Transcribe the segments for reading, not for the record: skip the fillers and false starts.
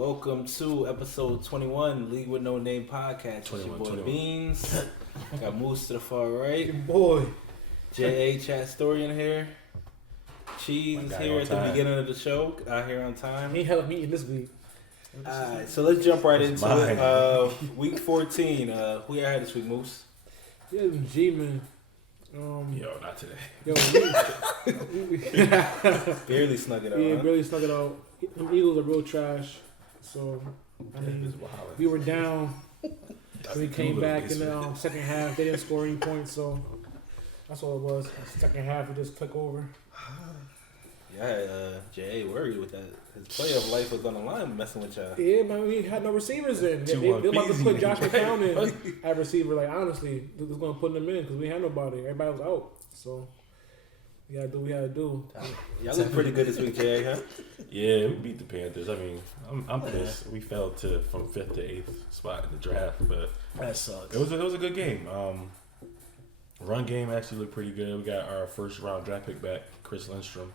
Welcome to episode 21, League with No Name podcast. It's your boy 21. Beans. Got Moose to the far right. Boy. J.A. Chat Storian here. Cheese is here at the beginning of the show. Out here on time. He had a meeting this week. Alright, so let's jump right into it. Week 14. Who y'all had this week, Moose? Yeah, G-Man. Yo, not today. Barely snuck it out. Yeah, Huh? barely snuck it out. Them Eagles are real trash. So, I mean, we were down. We came back in the second half. They didn't score any points, so that's all it was. Second half, we just took over. Yeah, J.A. worried with that. His playoff life was on the line messing with y'all. Yeah, man, we had no receivers in. They about to put Josh McCown in at receiver. Like, honestly, they was going to put them in because we had nobody. Everybody was out. So, we got to do what we had to do. Y'all look pretty good this week, J.A., huh? Yeah, we beat the Panthers. I mean, I'm pissed. We fell from 5th to 8th spot in the draft, but that sucks. It was a good game. Run game actually looked pretty good. We got our first round draft pick back, Chris Lindstrom.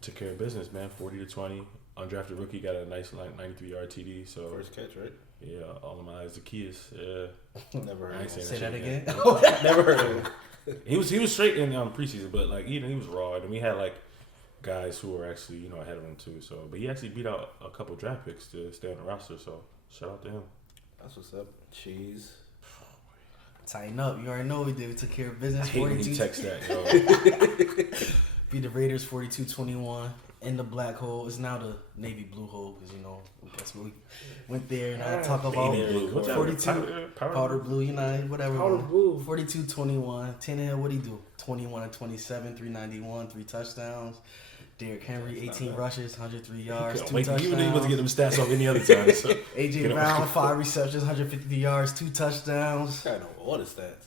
Took care of business, man. 40-20. Undrafted rookie got a nice 93-yard TD. So first catch, right? Yeah, all of my eyes, Zacchaeus. Yeah, never heard. I ain't saying Say that again. Never heard of him. He was straight in preseason, but like he was raw, and we had like guys who were actually ahead of him too. So, but he actually beat out a couple draft picks to stay on the roster. So, shout out to him. That's what's up. Cheese. Tighten up. You already know we did. We took care of business. I hate when you text that, yo. Beat the Raiders 42-21 in the black hole. It's now the navy blue hole because guess we went there and I talk about 42 powder blue. Whatever. Powder blue. 42-21. Tannehill, what he do? 21-27, 391, 3 touchdowns. Derrick Henry, 18 rushes, 103 yards, 2 touchdowns. You were able to get them stats off any other time. So. AJ Brown, 5 receptions, 150 yards, 2 touchdowns. I know all the stats.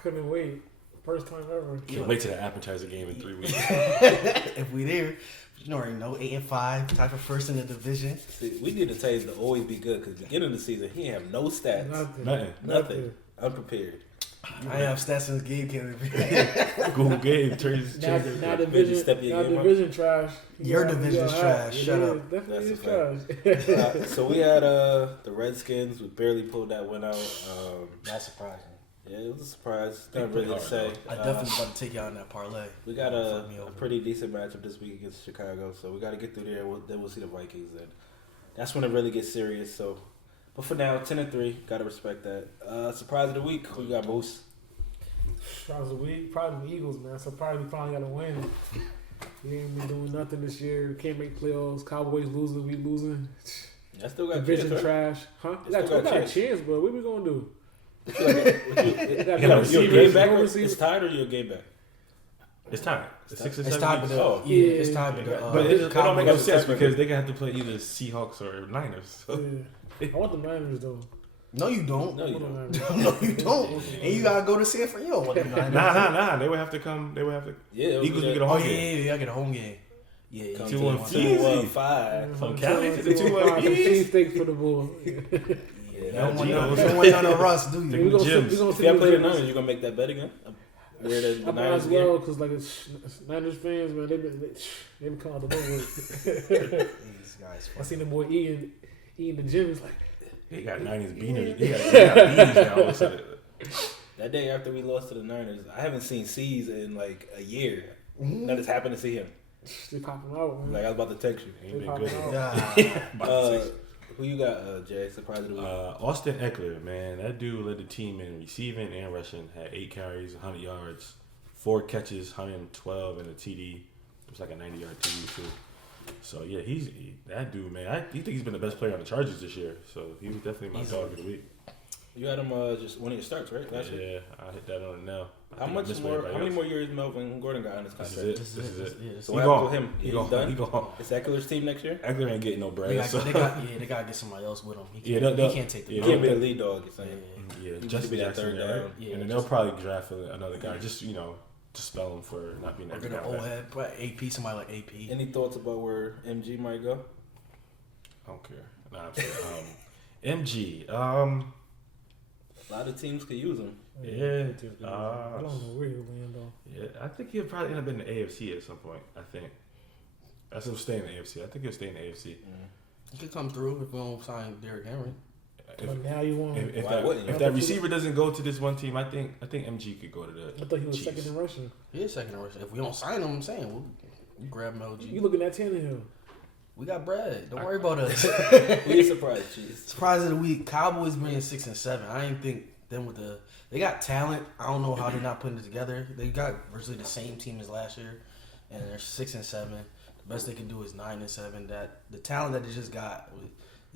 Couldn't wait. First time ever. Can't wait to the appetizer game in 3 weeks. If we there, you already know 8-5, tied for first in the division. See, we need to tell you to always be good because beginning of the season he have no stats. Nothing. Unprepared. I have stats since Gabe came in. Google Gabe turns Now division trash. Your division's trash. Shut up. Definitely is trash. So we had the Redskins. We barely pulled that one out. That's surprising. Yeah, it was a surprise. Nothing really to say. I definitely about to take you out in that parlay. We got a pretty decent matchup this week against Chicago, so we got to get through there. Then we'll see the Vikings. Then that's when it really gets serious. So, but for now, 10-3, gotta respect that. Surprise of the week. Who you got, Moose? Surprise of the week, probably the Eagles, man. Surprised we finally got a win. We ain't been doing nothing this year. Can't make playoffs. Cowboys losing, we losing. I still got division chance, right? trash, huh? Got a chance, but what we gonna do? You're a game back. It's tied or you're a game back? It's tied. It's 6 or 7 It's tied, weeks. it's tied. But it don't make no sense because they gonna have to play either Seahawks or Niners. So. Yeah. I want the Niners though. No, you don't. No, you don't. No, you don't. And you gotta go to San Fran. You don't want the Niners. Nah. They would have to come. Yeah. Eagles would get a home game. Yeah, I get a home game. Yeah, 2-1-5. From Cali to 2-1. Cheesesteak for the bull. You don't want none of Russ, do you? We gonna if y'all play the Niners, you gonna make that bet again? I might as well because like it's Niners fans, man, they been coming out the woodwork. These guys. I seen the boy eating the gym. It's like he got 90s beanies. He got beanies now. All of a sudden. That day after we lost to the Niners, I haven't seen C's in like a year. I just happened to see him. They popping out, man. Like I was about to text you. He been good. Who you got, Jay? Surprise of the week. Austin Eckler, man, that dude led the team in receiving and rushing. Had 8 carries, 100 yards, 4 catches, 112, and a TD. It was like a 90-yard TD too. So yeah, that dude, man. I think he's been the best player on the Chargers this year. So he was definitely my dog of the week. You had him just one of your starts, right? Last year? Yeah, I hit that on it now. How many more years Melvin Gordon got on his contract? This is it. So what happens with him? He's done? He gone. Is Eckler's team next year? Eckler ain't getting no bread. They gotta get somebody else with him. He can't take the He can't be the lead dog, you're saying. Yeah, just be that third down. Yeah, and then they'll probably draft another guy, just to spell him for not being that good. Old head, AP, somebody like AP. Any thoughts about where MG might go? I don't care. Nah, I'm saying, MG. A lot of teams could use him. Yeah. I don't know where he'll land though. Yeah, I think he'll probably end up in the AFC at some point. I think. That's him staying in the AFC. I think he'll stay in the AFC. He could come through if we don't sign Derrick Henry. But now you want. If that receiver doesn't go to this one team, I think MG could go to the. I thought he was Chiefs. second in rushing. He is second in rushing. If we don't sign him, I'm saying we'll grab him LG. You looking at Tannehill? We got bread. Don't worry about us. We surprised, Chiefs. Surprise of the week. Cowboys being 6 and 7. I didn't think them with the. They got talent. I don't know how they're not putting it together. They got virtually the same team as last year, and they're 6 and 7. The best they can do is 9 and 7. That the talent that they just got with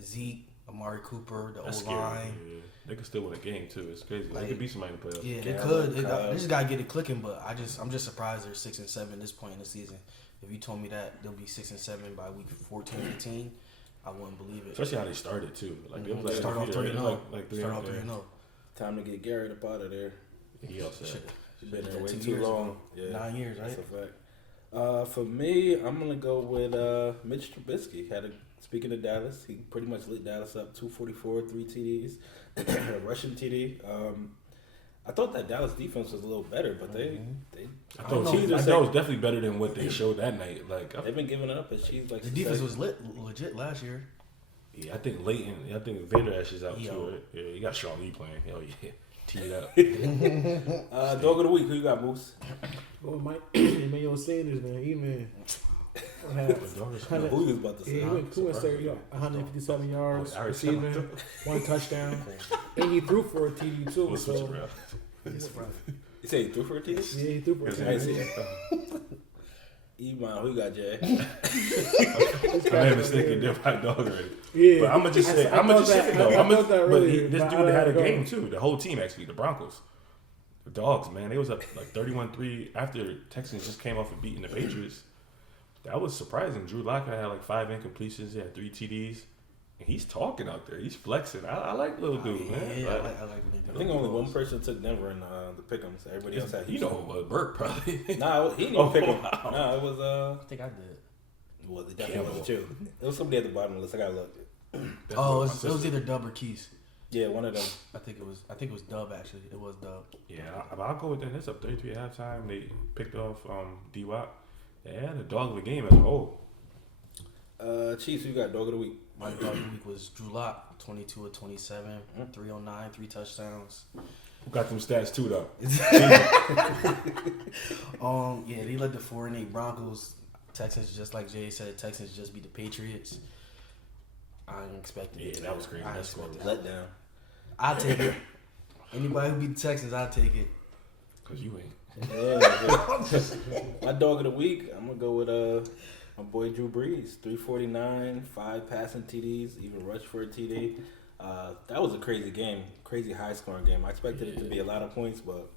Zeke, Amari Cooper, the O line. Yeah. They could still win a game too. It's crazy. They could beat somebody in the playoffs. Yeah, they could. They just gotta get it clicking. But I'm just surprised they're 6 and 7 at this point in the season. If you told me that they'll be 6 and 7 by week 14, 15, I wouldn't believe it. Especially how they started too. Like they was Start off 3-0. Like Start off 3-0. Time to get Garrett up out of there. He also She's been there way 2 too years long. ago. Yeah, 9 years, right? That's a fact. For me, I'm gonna go with Mitch Trubisky. Speaking of Dallas, he pretty much lit Dallas up 244, 3 TDs, a rushing TD. I thought that Dallas defense was a little better, but I thought it was definitely better than what they showed that night. Like they've been giving it up, and she's like the defense was legit last year. Yeah, I think Vander Esch is out too. Right? Yeah, you got Sean Lee playing. Hell yeah, tee it up. Dog of the week. Who you got, Moose? Oh, Mike Emmanuel Sanders, man. E-man. Who you was about to say? Yeah, he went 157 yards receiving, 1 touchdown, and he threw for a TD too. So you say he threw for a TD? yeah, he threw for a TD. E-man, who you got, Jay? I made a mistake and did my dog already. Yeah, but I'm gonna just say though. This dude had a game too. The whole team actually, the Broncos. The Dogs, man, they was up like 31-3 after Texans just came off of beating the Patriots. That was surprising. Drew Lock had like 5 incompletions. He had 3 TDs. And he's talking out there. He's flexing. I like little dude, man. Yeah, I like I think only one person took Denver in the pick'ems. Everybody else had Houston. Burke probably. Nah, he didn't pick him. Nah, it was I think I did. Well, it definitely wasn't you. It was somebody at the bottom of the list. I gotta look. It was either Dub or Keys. Yeah, one of them. I think it was Dub actually. It was Dub. Yeah, I'll go with that. It's up 33 at halftime. They picked off D-Wop. Yeah, the dog of the game as a whole. Chiefs, you got dog of the week. My dog of the week was Drew Lock, 22 of 27, 309, 3 touchdowns. Who got them stats too though? Yeah, they led the 4-8 Broncos. Texans, just like Jay said, Texans just beat the Patriots. I didn't expect it. Yeah, that was crazy. I expected it. Let down. I'll take it. Anybody who beat the Texans, I'll take it. Cause you ain't. Yeah, my dog of the week, I'm gonna go with my boy Drew Brees, 349, 5 passing TDs, even rushed for a TD. That was a crazy game, crazy high scoring game. I expected it to be a lot of points, but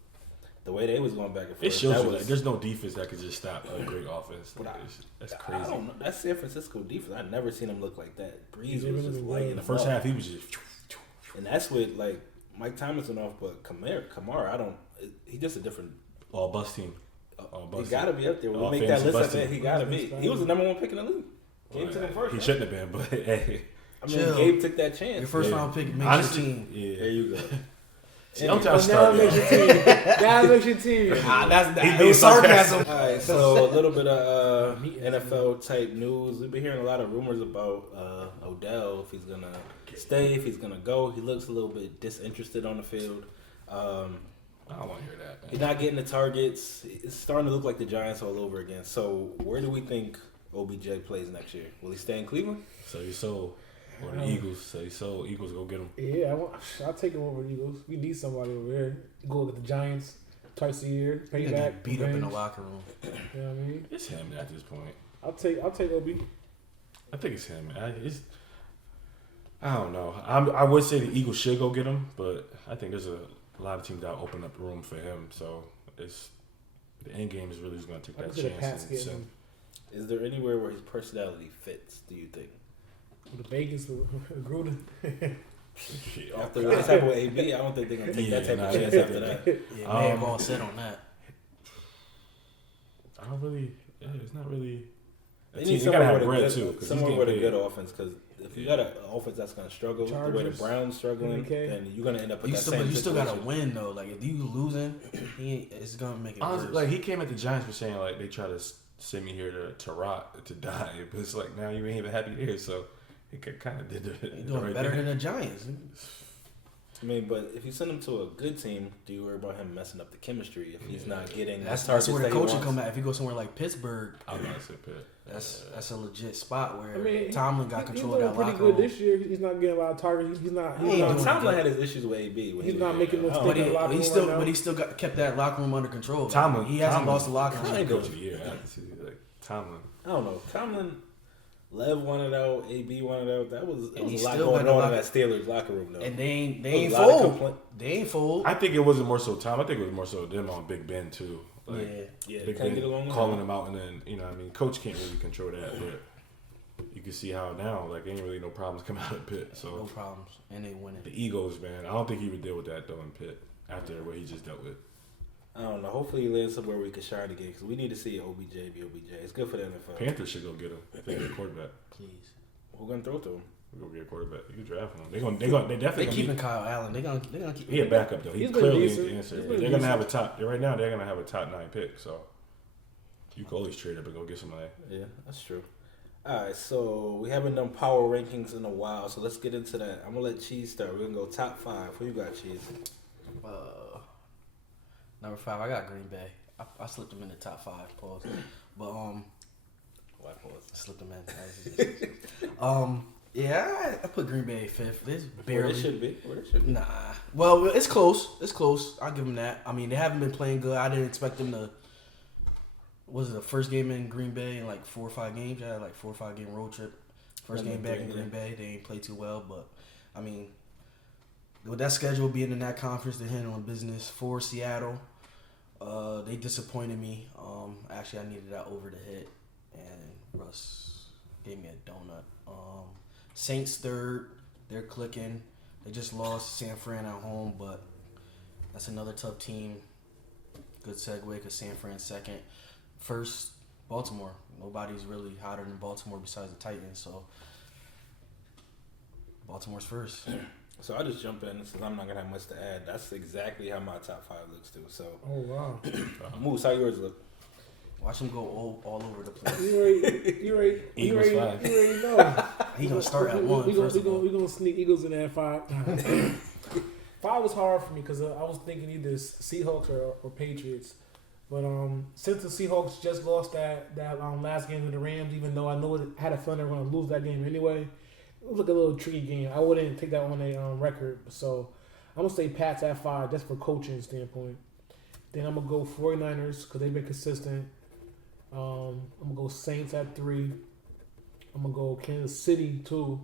the way they was going back and forth, it shows you there's no defense that could just stop a great offense. That's crazy. I don't know. That's San Francisco defense. I've never seen him look like that. Brees was just lighting in the first half. He was just, and that's with like Mike Thomas went off, but Kamara, he's just a different. All bust team. He got to be up there. When we make that list, I think he got to be. He was the number 1 pick in the league. Gabe took him first. He shouldn't have been, but hey. I mean, Gabe took that chance. Your first round pick makes Honestly, your team. Yeah. There you go. See, I'm trying to start. Now it makes your team. Now it makes your team. That's sarcasm. All right, so a little bit of NFL type news. We've been hearing a lot of rumors about Odell, if he's gonna stay, if he's gonna go. He looks a little bit disinterested on the field. I don't want to hear that, man. He's not getting the targets. It's starting to look like the Giants all over again. So where do we think OBJ plays next year? Will he stay in Cleveland? So you sold. Or the Eagles. So you sold. Eagles go get him. Yeah, I'll take him over the Eagles. We need somebody over there. Go with the Giants twice a year. Pay back. Beat up in the locker room. You know what I mean? It's him at this point. I'll take OB. I think it's him. I don't know. I would say the Eagles should go get him, but I think there's a lot of teams that open up room for him. So the end game is really just going to take that chance. Is there anywhere where his personality fits, do you think? The Vegas with Gruden. After what's happened with AB, I don't think they're going to take that type of chance after that. Yeah, they have all set on that. I don't really. Yeah, it's not really. They need someone with a good offense, because if you got an offense that's going to struggle, the way the Browns struggling, then you're going to end up with that same situation. You still got to win, though. Like, if you losing, it's going to make it honestly, worse. like, he came at the Giants for saying, like, they try to send me here to rot, to die. But it's like, now you ain't even happy there, so he kind of did it. He's doing better than the Giants. I mean, but if you send him to a good team, do you worry about him messing up the chemistry if he's not getting That's targets where the that he coaching wants? come at. If you go somewhere like Pittsburgh, I'm not saying Pitt. that's a legit spot where I mean, Tomlin got control of he's that doing locker pretty good room. this year. He's not getting a lot of targets. He's not. He ain't doing Tomlin good. had his issues with AB. when He's he not was- making no I don't stink know. in the locker room right now. But he still kept that locker room under control. Tomlin, he hasn't Tomlin, lost the locker room. Tomlin- Coach of the year. I can see like Tomlin. I don't know. Tomlin, Lev wanted out. AB wanted out. That was And he a lot still going got on the in that Steelers locker room though. And they There ain't was a lot of fold. complaint. They ain't fold. I think it wasn't more so Tom. I think it was more so them on Big Ben too. Like, Yeah. Yeah, they Big can't Ben get along. calling him out, and then what I mean, Coach can't really control that, but you can see how now like ain't really no problems coming out of Pitt. No So problems. And they winning. the Eagles, man, I don't think he would deal with that though in Pitt after what he just dealt with. I don't know. Hopefully he lands somewhere where he can shine again because we need to see OBJ be OBJ. It's good for the NFL. Panthers should go get him if they get a quarterback. Please. Who gonna throw to him? We go get a quarterback. You can draft him. They definitely They gonna keeping be, Kyle Allen. They gonna keep. he a backup though. He He's been clearly decent. ain't the answer. He's But been they're gonna decent. have a top right now. They're gonna have a top 9 pick. So you can always trade up and go get somebody. Yeah, that's true. All right, so we haven't done power rankings in a while, so let's get into that. I'm gonna let Cheese start. We're gonna go top 5. Who you got, Cheese? Number 5, I got Green Bay. I slipped them in the top 5. Pause. But Why pause? slipped them in. Yeah, I put Green Bay 5th. It's Where barely. it should be. Where it should be. Nah. Well, it's close. It's close. I'll give them that. I mean, they haven't been playing good. I didn't expect them to. Was it the first game in Green Bay in like 4 or 5 games? I had like 4 or 5 game road trip. First game back in Green Bay. They ain't play too well, but I mean, with that schedule being in that conference, they're handling business. For Seattle, they disappointed me. Actually, I needed that over to hit, and Russ gave me a donut. Saints 3rd. They're clicking. They just lost San Fran at home, but that's another tough team. Good segue because San Fran's 2nd. First, Baltimore. Nobody's really hotter than Baltimore besides the Titans, so Baltimore's first. So I'll just jump in since I'm not gonna have much to add. That's exactly how my top 5 looks too. So Oh wow! Moose, how yours look? Watch him go all over the place. You already Eagles 5. know. He gonna start at 1 first of all. We're gonna sneak Eagles in there at 5. 5 was hard for me because I was thinking either Seahawks or Patriots. But since the Seahawks just lost that last game to the Rams, even though I know it had a feeling they were going to lose that game anyway, it was like a little tricky game. I wouldn't take that on a record. So I'm going to say Pats at 5 just for coaching standpoint. Then I'm going to go 49ers because they've been consistent. I'm going to go Saints at 3. I'm going to go Kansas City 2.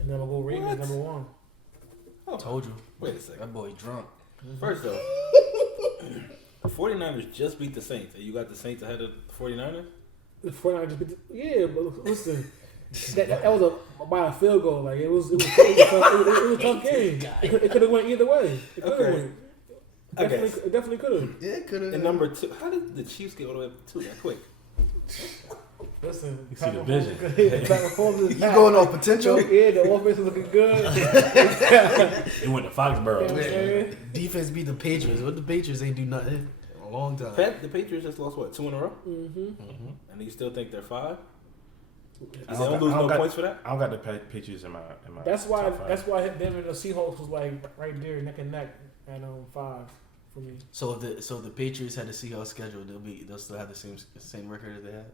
And then I'm going to go Ravens number 1. Told you. Wait a second. That boy drunk. First though, the 49ers just beat the Saints. And you got the Saints ahead of the 49ers? The 49ers beat yeah, but listen, that was by a field goal. Like it was a tough game. It could have went either way. It could have Okay. went. It definitely could have. Yeah, could have. And number 2, how did the Chiefs get all the way up to 2 that quick? Listen, You see the vision. You going on potential? Yeah, the offense is looking good. It went to Foxborough. Yeah. Defense beat the Patriots. What the Patriots ain't do nothing in a long time. The Patriots just lost what, 2 in a row? Mm-hmm. And you still think they're 5? I They don't don't lose got- no points for that? I don't got the Patriots in my. That's why. top 5. That's why them and the Seahawks was like right there, neck and neck, at 5 for me. So if the Patriots had the Seahawks schedule, they'll still have the same record as they had.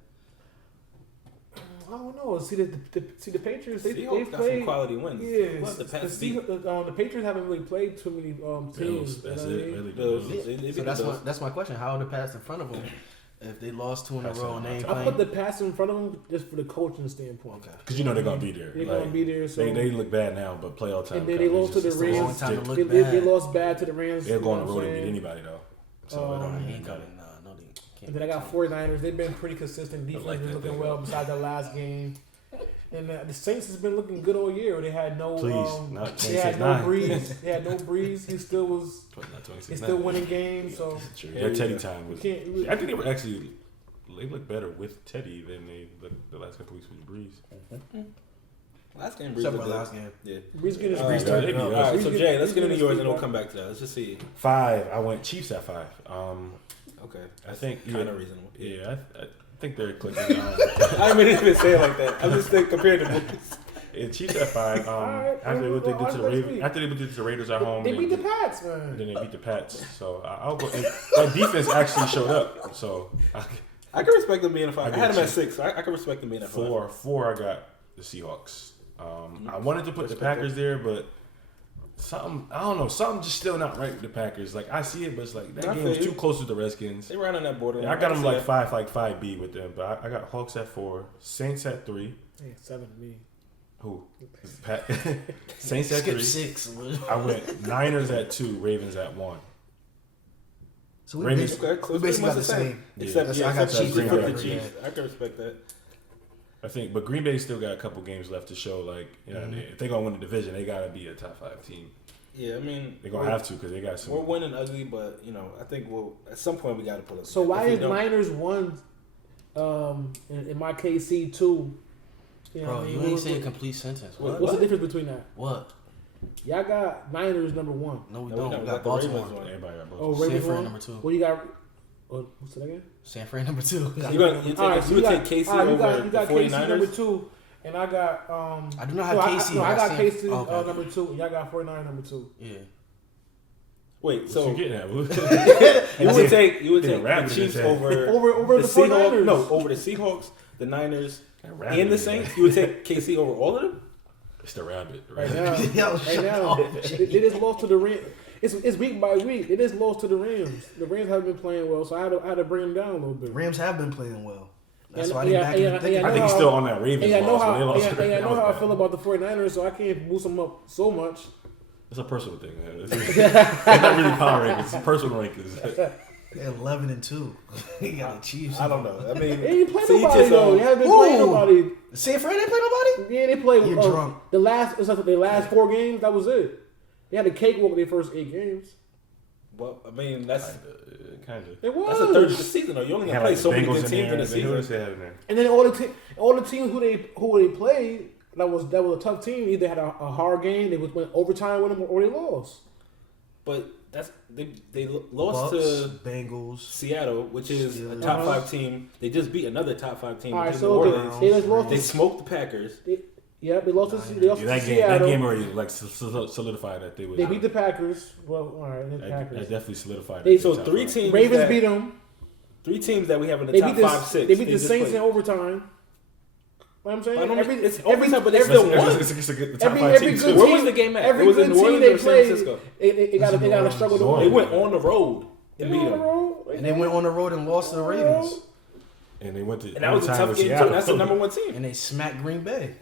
I don't know. See the Patriots. They Seahawks got played some quality wins. Yeah, What, the past the Patriots haven't really played too many Bills. teams. That's you know it. what I mean? Really, Bills. Bills. They beat So the Bills. that's my question. How are the Pats in front of them if they lost 2 in a Pats row are and they ain't top. I put playing? the pass in front of them just for the coaching standpoint. Okay. Because you know they're gonna be there. They're Like, gonna be there. So they look bad now, but playoff time. And then they comes, lost to the it's just Rams. a Long time to stick. look they bad. lost bad to the Rams. They're you going know to what road I'm and beat saying? anybody though. So Um, it don't He even ain't cut coming. it. Nah, no, they can't. And then I got 49ers. They've been pretty consistent. Defense like been that looking thing. well besides the last game. And the Saints has been looking good all year. They had no. Please, not they had no 26-9. breeze. They had no breeze. He still was. Not 26 He's still winning games. So True. Yeah, Their Teddy yeah. time was. you can't. I think they were actually. They looked better with Teddy than they looked the last couple weeks with Breeze. Last game, Breeze Except for looked the good. last game. Yeah. Breeze getting his All Breeze right, turned they beat up. us. all right, Breeze so get- Jay, let's Breeze get into his yours feet and we'll back. come back to that. Let's just see. 5. I went Chiefs at 5. Okay. I think Kind of reasonable. Yeah, I think they're clicking. I didn't even say it like that. I'm just thinking compared to movies. Yeah, Chiefs at 5. Alright, After what they did to the next Ravens, week. after they did to the Raiders at home, They beat the Pats, man. and then they beat the Pats. So I'll go. And that defense actually showed up. So I can respect them being a 5. I had them at you. 6. I can respect them being a 5. 4. I got the Seahawks. I wanted to put the Packers there, but something just still not right with the Packers. Like I see it, but it's like that I game was feel too you. close with the Redskins. They ran on that border. Yeah, I got them like 5B with them, but I got Hawks at 4, Saints at 3. Hey, 7 to me. Who? Saints at Skip 3. 6. I went Niners at 2, Ravens at 1. So we Ravens- basically got the same. Except, Yeah, I got Chiefs Chiefs. and The Chiefs. I can respect that. I think, but Green Bay still got a couple games left to show. Like, you know, if they're gonna win the division, they gotta be a top 5 team. Yeah, I mean, They're gonna have to because they got some. We're winning ugly, but I think at some point we got to pull it. So why is Niners 1, in my KC 2? You know Bro, what I mean? you ain't say a complete sentence. What's the difference between that? What? Y'all got Niners number 1. No, we No, don't. we We got got the Baltimore. Ravens one. Everybody got both. Oh, San Ravens Fran 1. number 2. What you got? What's that again? San Fran number 2. You would take KC over you got the KC 49ers? number 2, and I got I do not have KC. I got San- KC okay. number 2, and y'all got 49 number 2. Yeah. Wait, What so you getting at? you would take the rabbit in Chiefs his head. Over the 49ers. No, over the Seahawks, the Niners, and the Saints. You would take KC over all of them? It's the rabbit, Right right? now, Yo, right now, they just lost to the Rams. It's week by week. They just lost to the Rams. The Rams haven't been playing well, so I had to bring them down a little bit. Rams have been playing well. That's And- why I didn't back even think and I about think it. he's still on that Ravens And I know loss. when they lost to the I know Ravens. how I feel about the 49ers, so I can't boost them up so much. It's a personal thing, man. It's not really power rankings. It's personal rankings. They're 11-2. He got the Chiefs. I don't know. I mean, They ain't play see, nobody just, though. They haven't been playing Ooh. nobody. San Fran didn't play nobody? Yeah, they played. You're drunk. The last 4 games. That was it. They had a cakewalk their first 8 games. well, I mean, that's Kind of. It was. a third of the season, though. You only They gonna had play like so the many Bengals good in teams in there. the Who season. else they have in there? And then all the teams who they played that was a tough team. Either had a hard game, they went overtime with them, or they lost. But they lost Bucks, to Bengals. Seattle, which is a Steelers. top 5 team. They just beat another top 5 team. All right, which is so New Orleans. they just lost. They smoked the Packers. Yeah, they lost to Yeah, that Seattle. game already like solidified that they would. They beat the Packers. Well, all right, the That Packers. definitely solidified. They- that So top 3 five. teams. Ravens that, beat them. 3 teams that we have in the They top beat the 5, 6. They beat the just Saints played. in overtime. What I'm saying, I don't- every it's every overtime, but they every- still won. It's a good, the top Every- 5 every teams. good too. Where team- was the game at? every It was in good New team Orleans they or San played, Francisco? it got to struggle to New win. They went on the road and They beat on the them. road. And they went on the road and lost to the Ravens. And they went to. And that was a overtime tough with game, too. Seattle. That's the number 1 team. And they smacked Green Bay.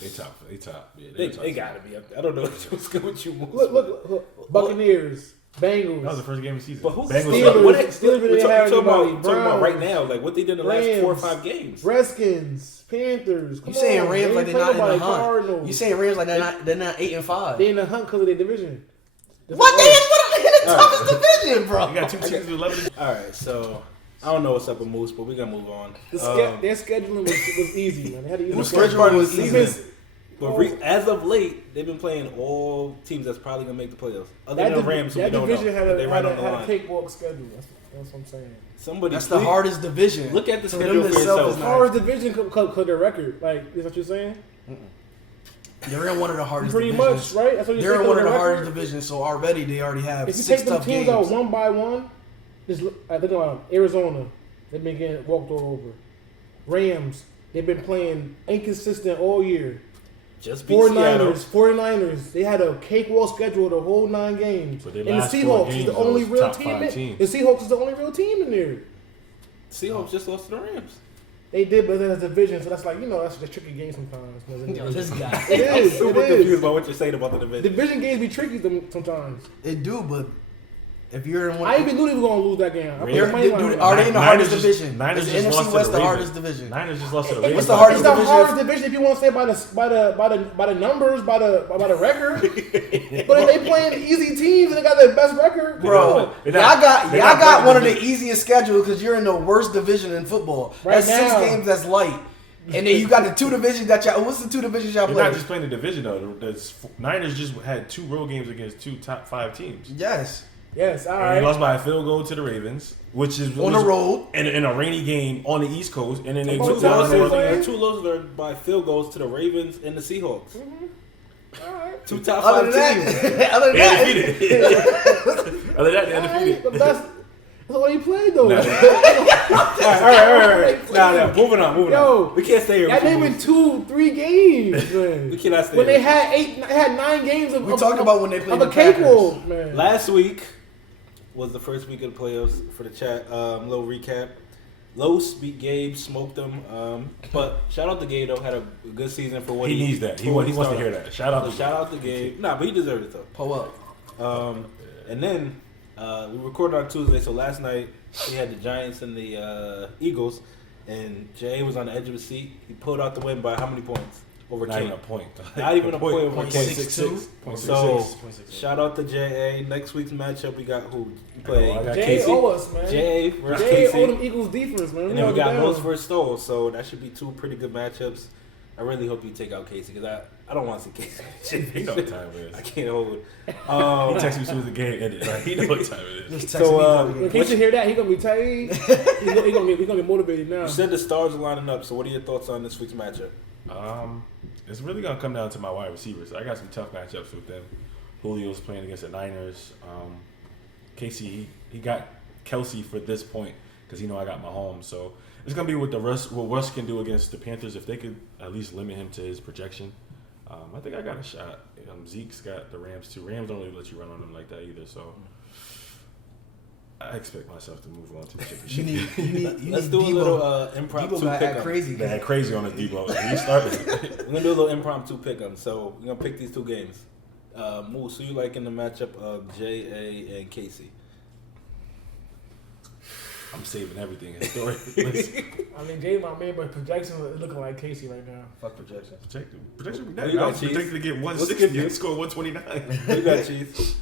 They top. They top. Yeah, They top. got to be up there. I don't know what's good with you. Look, Buccaneers, Bengals. That was the first game of the season. But who's Bengals Steelers. up. what Steelers we're didn't talking have about, anybody. talking about right Browns, now, like what they did in the last Rams, 4 or 5 games. Redskins, Panthers. Come You saying on, Rams like they they're not in the nobody. hunt? Cardinals. You saying Rams like they're not 8-5? They in the hunt because of their division. What? They in the toughest division, bro. You got 2 teams with 11. All right, so I don't know what's up with Moose, but we're gonna move on. Their scheduling was easy, man. They had to Whose schedule. schedule was Even- easy? But as of late, they've been playing all teams that's probably gonna make the playoffs, other That than the Rams, who we that don't know. division but they right on the had a line. cakewalk schedule. That's what I'm saying. Somebody, That's the please hardest division. Look at the So schedule them for themselves yourself. is not- Hardest division because their record. Like, is what you're saying? They're in one of the hardest Pretty divisions. much, right? That's what you're They're saying. in one of the record? hardest divisions, so already they already have If you 6 take them tough teams games. out one by one, just look, I think about Arizona. They've been getting walked all over. Rams. They've been playing inconsistent all year. just beat Seattle. 49ers. They had a cakewalk schedule the whole 9 games. But their And the last 4 Seahawks is games, the only those real top team. 5 teams. The Seahawks is the only real team in there. Seahawks just lost to the Rams. They did, but then it's a division, so that's like, that's a tricky game sometimes. Yo, this guy. It I'm is. super It confused is. about what you're saying about the division. Division games be tricky sometimes. It do, but if you're in one, I even knew they were gonna lose that game. I put They're- the money dude, line are on they it. in the Niners hardest just- division? Niners Is just NFC lost to West the the Ravens. hardest division? Niners just lost to the It's Ravens. the hardest It's the division? hardest division if you want to say by the numbers, by the record. But if they playing easy teams and they got the best record, Bro, They're y'all not- got they're not playing one of the the easiest schedules because you're in the worst division in football. Right That's 6 now. games. That's light. And then you got the 2 divisions that y'all. What's the 2 divisions y'all They're play? not just playing the division though. The Niners just had 2 road games against 2 top 5 teams. Yes. Yes, all And right. they lost by a field goal to the Ravens, which is On the road. in a rainy game on the East Coast, and then they Come on, took Dallas down is the playing. Two losses are by field goals to the Ravens and the Seahawks. All right. Two top Other five than teams. that, other than They that, undefeated. Other than that, they All right. undefeated. The best. That's what he played though. Nah. All right. Nah, moving on. Yo, We can't stay here. That before name in 2-3 games, man. we cannot stay When here. they had 9 games of we talked about when they played of the a cake Packers. walk, man. Last week was the first week of the playoffs for the chat. Little recap. Los beat Gabe, smoked them. But shout out to Gabe though. Had a good season for what He he needs that. He for what wants to started. hear that. Shout out to Shout out to Gabe. Nah, but he deserved it though. Pull up. And then we recorded on Tuesday, so last night we had the Giants and the Eagles, and Jay was on the edge of his seat. He pulled out the win by how many points over Not even King? a point. Not even a point over King. 0.66. So 0.66. shout out to JA. Next week's matchup we got who? We play I got Jay Casey. owe us, man. JA versus Jay owe Casey. them Eagles defense, man. And then we got Los Los versus Stoll, so that should be two pretty good matchups. I really hope you take out Casey because I don't want to see Casey. He know what time it I is. can't hold it. He texted me as soon as the game ended. Like, he know what time it is. Just So, text me When probably. Casey hear that, he gonna be tight. He gonna get motivated now. You said the stars are lining up, so what are your thoughts on this week's matchup? It's really gonna come down to my wide receivers. I got some tough matchups with them. Julio's playing against the Niners. Casey, he got Kelsey for this point because I got Mahomes. So it's gonna be what Russ can do against the Panthers if they could at least limit him to his projection. I think I got a shot. Zeke's got the Rams too. Rams don't really let you run on them like that either. So I expect myself to move on to the You championship. need Let's Debo. do a little impromptu Debo got act pick 'em. crazy. They had crazy on his Debo. He started. We're gonna do a little impromptu pick 'em. So we're gonna pick these two games. Moose, who you like in the matchup of JA and Casey? I'm saving everything. Historic. I mean, Jay, my man, but projection is looking like Casey right now. Fuck projection. Projection. Who you I got, was Cheese? predicted to get What's 160 the- and score 129. Who you got, Chief?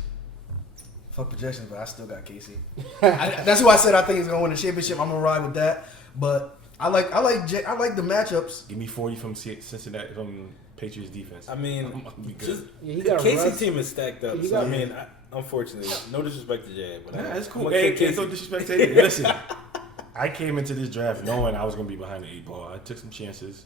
Fuck projections, but I still got Casey. That's why I said I think he's gonna win the championship. I'm gonna ride with that. But I like the matchups. Give me 40 from Cincinnati, from Patriots defense. I mean, I'm gonna be good. just Yeah, he the got Casey Russ. team is stacked up. He So I got- mean, unfortunately, no disrespect to JA, but Nah, that's I'm cool. gonna Hey, take can't no Casey. disrespect to it. Listen, I came into this draft knowing I was gonna be behind the 8 ball. I took some chances.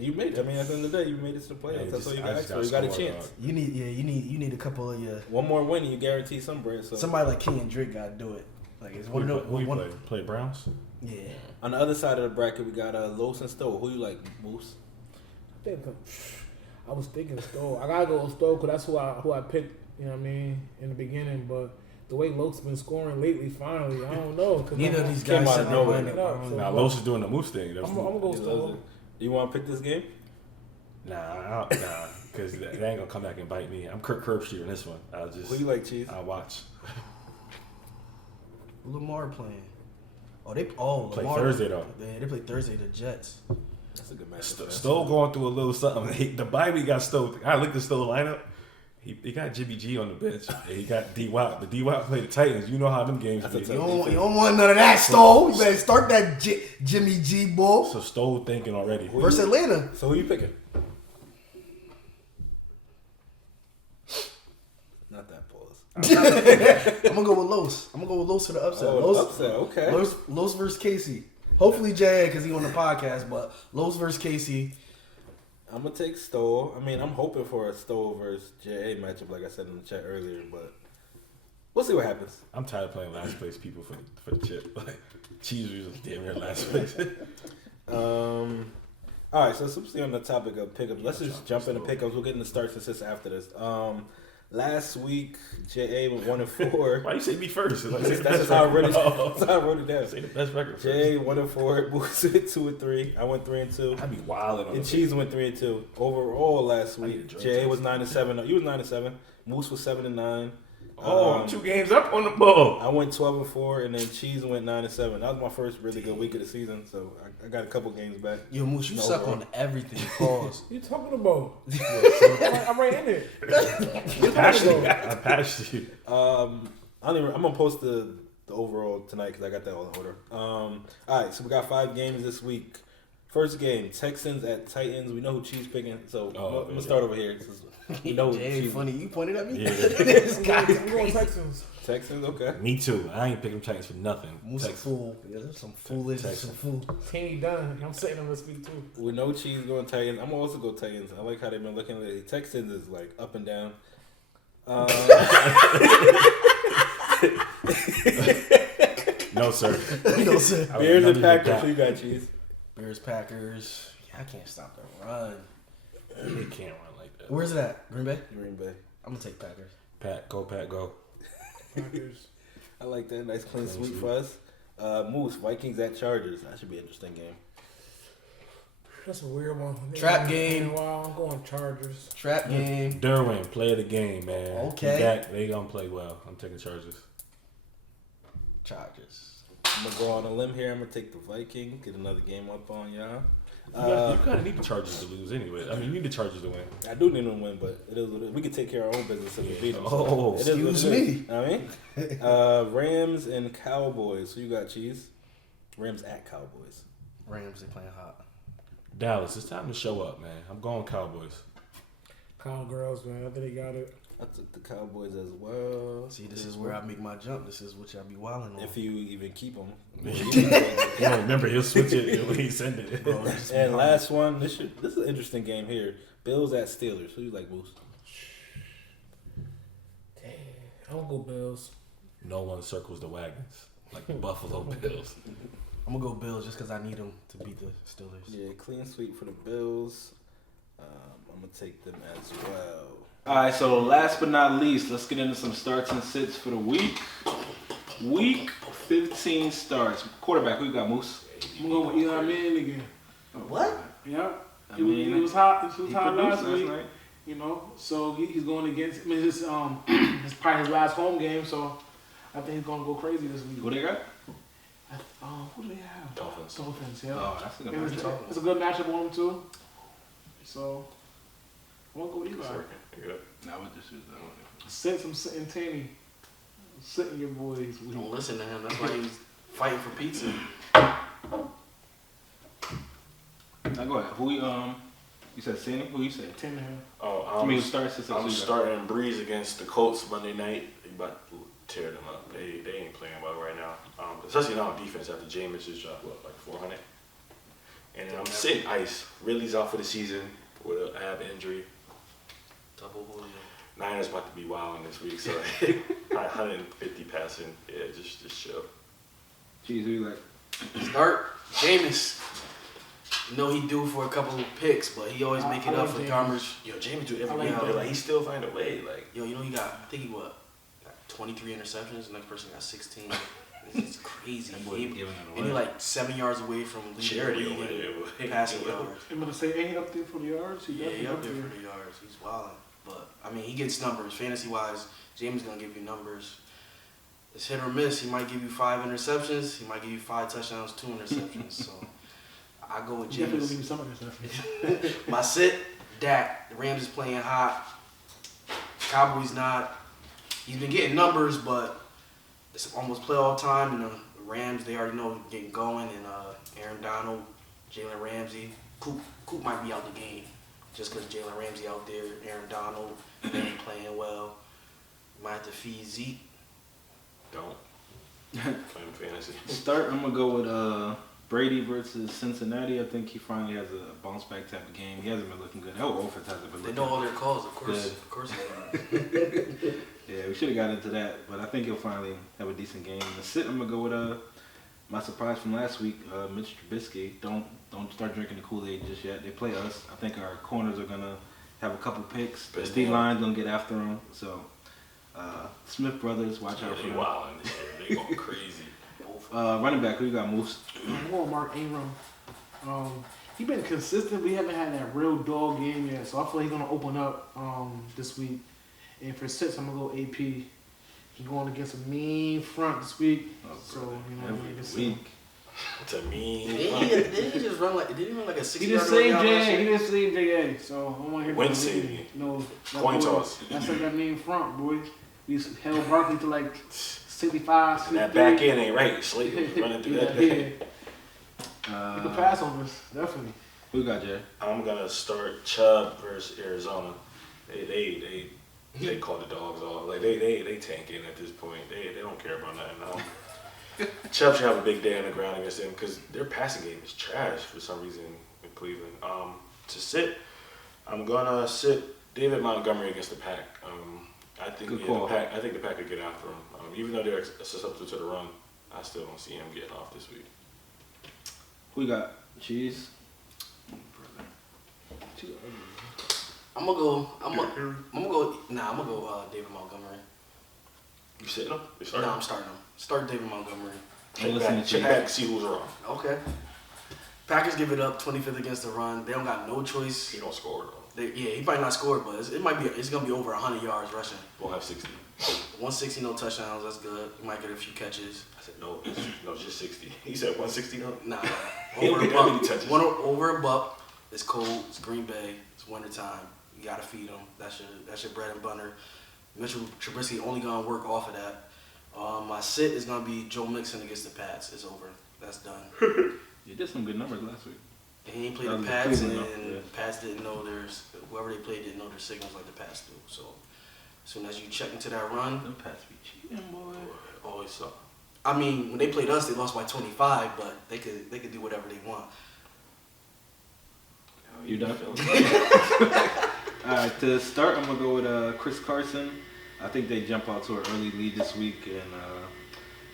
You made it. I mean, at the end of the day, you made it to the playoffs. Yeah, That's all you I got. just For. You got a gotta score, chance. You need a couple of your One more win, and you guarantee some bread. So somebody like King and Drake gotta do it. Like it's Who one you of play? the Play Browns? Yeah. on the other side of the bracket, we got Los and Stowe. Who you like, Moose? I was thinking Stowe. I gotta go with Stowe because that's who I picked. You know what I mean in the beginning, but the way Loke's been scoring lately, finally, I don't know. Cause Neither of these Came guys out said of they nowhere. win it. No, so- Now Los is doing the Moose thing. I'm gonna go He Stowe. loves it. Do you want to pick this game? Nah, because they ain't gonna come back and bite me. I'm Kirk Herbstreit in this one. I'll just, Who you like, Cheese? I'll watch. Lamar playing. Play Play Lamar. Thursday though. Yeah, they play Thursday. The Jets. That's a good match. Stowe going through a little something. The bye week got Stowe. I looked at Stowe lineup. He got Jimmy G on the bench. And he got D Wop. But D Wop played the Titans. You know how them games That's a be. tough- You don't want none of that, Stowe. You better start that Jimmy G bull So Stowe thinking already. Who versus you- Atlanta. So who you picking? Not that pause. I'm gonna go with Los. I'm gonna go with Los for the upset. Oh, Los, upset. Okay. Los versus Casey. Hopefully J.A. because he on the podcast, but Los versus Casey. I'm gonna take Stowe. I mean, I'm hoping for a Stowe versus JA matchup, like I said in the chat earlier, but we'll see what happens. I'm tired of playing last place people for the chip. Like Cheese was damn near last place. All right, so since we're on the topic of pickups, let's just jump into pickups. We'll get into starts and sits after this. Last week, JA went 1-4. Why you say me first? Like, say the That's best just how I wrote it. record. That's how I wrote it down. Say the best record. JA 1-4. Moose went 2-3. I went 3-2. I'd be wilding on And the Cheese went 3-2. Overall, last I need week, to drink JA to was this. 9-7. No, you was 9-7. Moose was 7-9. Oh, I'm 2 games up on the ball. I went 12-4, and then Cheese went 9-7. That was my first really good week of the season, so I got a couple games back. Yo, Moose, you No, suck bro. on everything. Pause. You talking about? I'm right in it. I passed you. I'm gonna post the overall tonight because I got that all in order. All right, so we got 5 games this week. First game, Texans at Titans. We know who Chiefs picking, so I'm gonna yeah. start over here. We know who Jay, Chiefs. funny. You pointed at me. Yeah. I'm going Texans. Texans, okay. Me too. I ain't picking Titans for nothing. Musa fool. Yeah, there's some foolish. Some fool. Tanny done. I'm sitting on this week too. We know Chiefs going Titans. I'm gonna also go Titans. I like how they've been looking lately. Texans is like up and down. No, sir. No, sir. Bears and Packers. Who you got, Chiefs? Bears, Packers. Yeah, I can't stop the run. They can't run like that. Where's it at? Green Bay? Green Bay. I'm going to take Packers. Pat, go. Packers. I like that. Nice clean sweep for us. Moose, Vikings at Chargers. That should be an interesting game. That's a weird one. Trap game. Wow, I'm going Chargers. Trap game. Derwin, play of the game, man. Okay. They gonna play well. I'm taking Chargers. Chargers. I'm going to go on a limb here. I'm going to take the Vikings. Get another game up on y'all. You kind of need the Chargers to lose anyway. I mean, you need the Chargers to win. I do need them to win, but it is what it is. We can take care of our own business if we beat them. Oh, it is what excuse it is. me. I mean, Rams and Cowboys. Who you got, Cheese? Rams at Cowboys. Rams, they playing hot. Dallas, it's time to show up, man. I'm going Cowboys. Cowgirls, man. I think they got it. I took the Cowboys as well. See, this is where I make my jump. This is what y'all be wilding on. If you even keep them. Yeah, remember, he'll switch it when he send it. Bro, And last one, this is an interesting game here. Bills at Steelers. Who you like, Moose? Dang. I'm going to go Bills. No one circles the wagons like the Buffalo Bills. I'm going to go Bills just because I need them to beat the Steelers. Yeah, clean sweep for the Bills. I'm going to take them as well. All right, so last but not least, let's get into some starts and sits for the week. Week 15 starts. Quarterback, who you got, Moose? I'm going with Eli Manning again. What? Yeah. I mean, It was hot. It was he hot produced last week. night. You know, so he's going against. I mean, it's probably his last home game, so I think he's going to go crazy this week. Who they got? Who do they have? Dolphins. Dolphins, yeah. Oh, that's a good It's, matchup. it's a good matchup on him too. So, I won't go with Eli. Good. Now what this is, I don't know. Sit some sitting Tanny. Sitting your boys. Don't listen to him. That's why he was fighting for pizza. Now go ahead. Who you said Sandy? Who you said? Tannehill. Oh, I mean, who starts? I'm starting Breeze against the Colts Monday night. They about to tear them up. They ain't playing well right now. Especially not on defense after Jameis just dropped, like 400. And I'm sitting Ice. Ridley's out for the season with an ab injury. Double Julio. Niners about to be wilding this week, so probably 150 passing. Yeah, just chill. Jeez, who you like? Start Jameis. You know he due for a couple of picks, but he always make it up for Garmers. Yo, Jameis do every I like game, but that. like he still find a way. Like Yo, you know he got, I think he got 23 interceptions. The next person got 16. It's crazy. And he like 7 yards away from leading charity the over league there. in passing yards. I'm gonna say, ain't he up there for the yards? Yeah, definitely he up there for the yards. He's wilding. But, I mean, he gets numbers. Fantasy-wise, James is going to give you numbers. It's hit or miss. He might give you 5 interceptions. He might give you 5 touchdowns, 2 interceptions. So, I go with He definitely gonna give James. you some of this stuff. My sit, Dak. The Rams is playing hot. Cowboys not. He's been getting numbers, but it's almost playoff time. And the Rams, they already know getting going. And Aaron Donald, Jalen Ramsey. Coop might be out the game. Just because Jalen Ramsey out there, Aaron Donald, they ain't playing well. You might have to feed Zeke. don't playing fantasy. Start. I'm gonna go with Brady versus Cincinnati. I think he finally has a bounce back type of game. He hasn't been looking good. Oh, offense hasn't been They looking know all their calls, of course. Good. Of course they Yeah, we should have got into that, but I think he'll finally have a decent game. The sit, I'm gonna go with my surprise from last week, Mitch Trubisky. Don't start drinking the Kool-Aid just yet. They play us. I think our corners are gonna have a couple picks. The Best D-line gonna get after them. So Smith brothers, watch out for They them. wilding. They going crazy. Running back, who you got, Moose? I'm going Mark Ingram. He been consistent, but he haven't had that real dog game yet. So I feel like he's gonna open up this week. And for six, I'm gonna go AP. He's going against a mean front this week. So you know, Every week. To me, Didn't he just run like? Did he run like a 60 He just saved JA. He just saved JA. So I want to hear Win that. City. No, that Coin boy- toss. That's like that mean front, boy. We held Barkley to like 65, and that 63. back end ain't right. Slayton running through that. Yeah. You can pass on this, definitely. Who got Jay? I'm gonna start Chubb versus Arizona. They call the dogs off. Like they tanking at this point. They don't care about nothing. Chubb should have a big day on the ground against them because their passing game is trash for some reason in Cleveland. To sit, I'm gonna sit David Montgomery against the Pack. I think the Pack could get after him. Even though they're susceptible to the run, I still don't see him getting off this week. Who got Cheese? I'm gonna go David Montgomery. You sitting him? No, I'm starting him. Start David Montgomery. Check back, see who's wrong. Okay. Packers give it up 25th against the run. They don't got no choice. He don't score though. He might not score, but it's gonna be over 100 yards rushing. We'll have 60. 160, no touchdowns. That's good. He might get a few catches. I said no, just 60. He said 160 no. Nah. Over a buck. Over a buck. It's cold. It's Green Bay. It's wintertime. You gotta feed them. That's your bread and butter. Mitchell Trubisky only gonna work off of that. My sit is gonna be Joe Mixon against the Pats. It's over. That's done. You did some good numbers last week. He ain't played the Pats, and Pats didn't know whoever they played didn't know their signals like the Pats do. So as soon as you check into that run, them Pats be cheating, boy. Always so. I mean, when they played us, they lost by 25, but they could do whatever they want. You done? All right, to start, I'm gonna go with Chris Carson. I think they jump out to an early lead this week and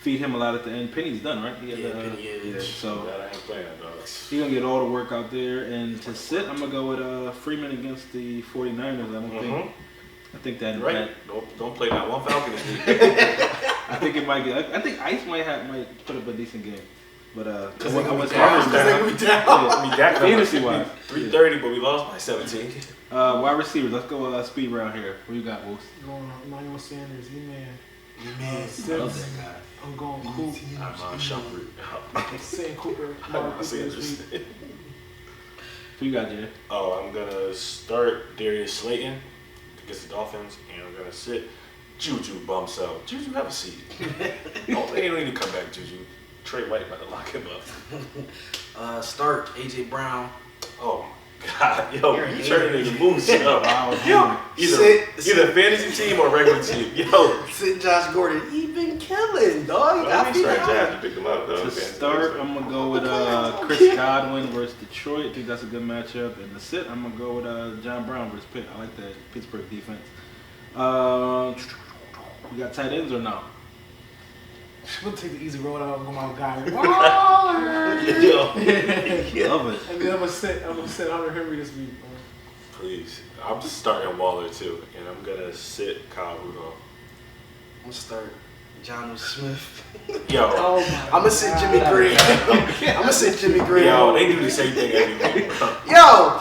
feed him a lot at the end. Penny's done, right? Penny is. So I ain't playing, dog. he's gonna get all the work out there. And to sit, I'm gonna go with Freeman against the 49ers. I think that right. Don't play that one Falcon this week. I think it might get. I think Ice might put up a decent game. But because they're gonna be down. Fantasy wise, 330, but we lost by 17. Wide receivers. Let's go speed round here. Who you got, Wolves? Emmanuel Sanders, man. I love that guy. I'm going Coop. I'm Shumpert. Saying Cooper. Who you got, Jay? I'm gonna start Darius Slayton against the Dolphins, and I'm gonna sit Juju bumps out. Juju, have a seat. They don't need to come back, Juju. Trey White about to lock him up. Start AJ Brown. Oh God, yo, you turning into Moose, yo. Wow, either fantasy team or regular team, yo. Sit Josh Gordon. He been killing, dog. You picked him up, though. To start, I'm gonna go with Chris Godwin versus Detroit. I think that's a good matchup. And to sit, I'm gonna go with John Brown versus Pitt. I like that Pittsburgh defense. We got tight ends or no? We'll take the easy road out and go my guy. Love it. And then I'm gonna sit Hunter Henry this week. Please. I'm just starting Waller too, and I'm gonna sit Kyle Rudolph. I'm gonna start Jonnu Smith. Yo. I'm gonna sit Jimmy Graham. I'm gonna sit Jimmy Graham. Yo, they do the same thing every week. Yo,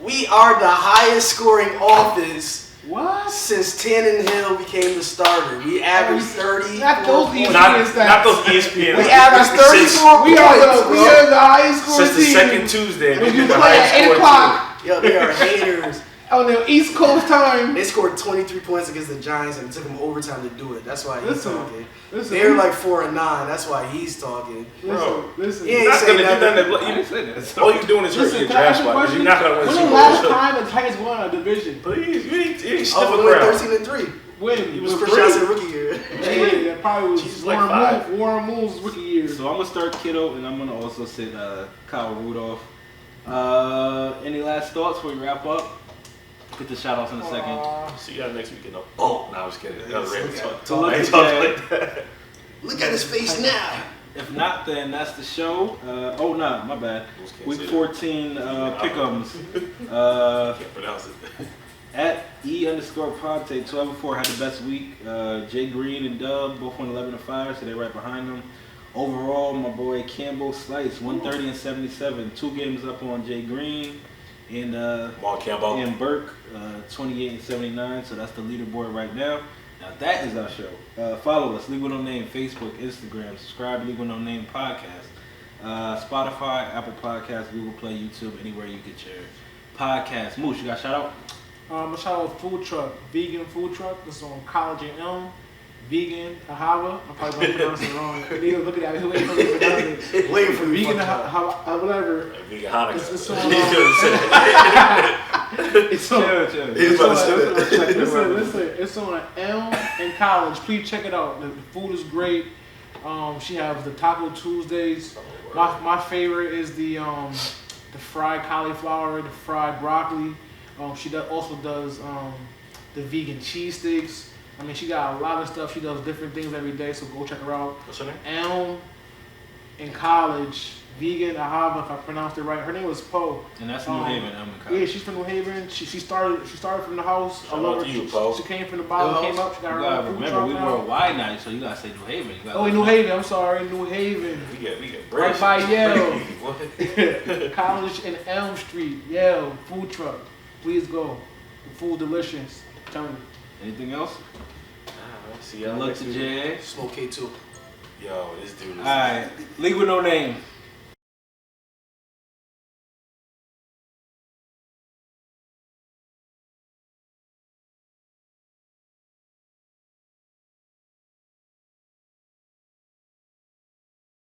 we are the highest scoring offense. What? Since Tannehill became the starter, we averaged 30. Not those ESPN stats. Not those ESPN. We averaged 34 We are the highest scoring team. Since the second Tuesday, when you play at 8 o'clock. Yo, they are haters. On the East Coast time. They scored 23 points against the Giants and it took them overtime to do it. That's why he's talking. Listen, they're like 4-9. That's why he's talking. Bro, he ain't saying nothing. All you're doing is hurting your draft spot. You're not gonna win. When the last time the Titans won a division? Please, you need to stiff around. 13-3. When? He was Chris Johnson rookie year. Yeah, that probably was Warren Moon's rookie year. So I'm gonna start Kittle and I'm gonna also sit Kyle Rudolph. Any last thoughts before we wrap up? Get the shout outs in a second. See y'all next weekend though. Oh, no, I was kidding. That was Look at his face now. If not, then that's the show. My bad. Week 14 pick'ems. Can't pronounce it. At E_Ponte 12-4 had the best week. Jay Green and Dub both went 11-5, so they're right behind them. Overall, my boy Campbell Slice 130-77, 2 games up on Jay Green. And Burke 28-79, so that's the leaderboard right now. Now that is our show. Follow us, League with No Name, Facebook, Instagram. Subscribe to League with No Name podcast. Spotify, Apple Podcasts, Google Play, YouTube, anywhere you get your podcast. Moose, you got a shout out? I'm gonna shout out food truck, vegan food truck. This is on College and Elm. Vegan Ahava. I'm probably gonna pronounce it wrong. Niggas look at that, waiting for me to pronounce it. Waiting for me. Vegan Ahava, whatever. Vegan Hanukkah. It's on. It's on. Listen. It's on Elm in College. Please check it out. The food is great. She has the Taco Tuesdays. My favorite is the fried cauliflower, the fried broccoli. She also does the vegan cheese sticks. I mean, she got a lot of stuff. She does different things every day, so go check her out. What's her name? Elm in College. Vegan Ahava, if I pronounced it right. Her name was Poe. And that's New Haven, Elm in College. Yeah, she's from New Haven. She started from the house. Shout out to you, Poe. She came from the bottom, came up. She got You her gotta own food remember, truck we now. worldwide now, so you gotta say New Haven. You gotta New Haven. I'm sorry, New Haven. We get Right by Yale. What? College and Elm Street. Yale food truck. Please go. The food delicious. I'm telling you. Anything else? See Good y'all luck next to week. Jay. Smoke K2. Yo, this dude is. Alright, League with No Name.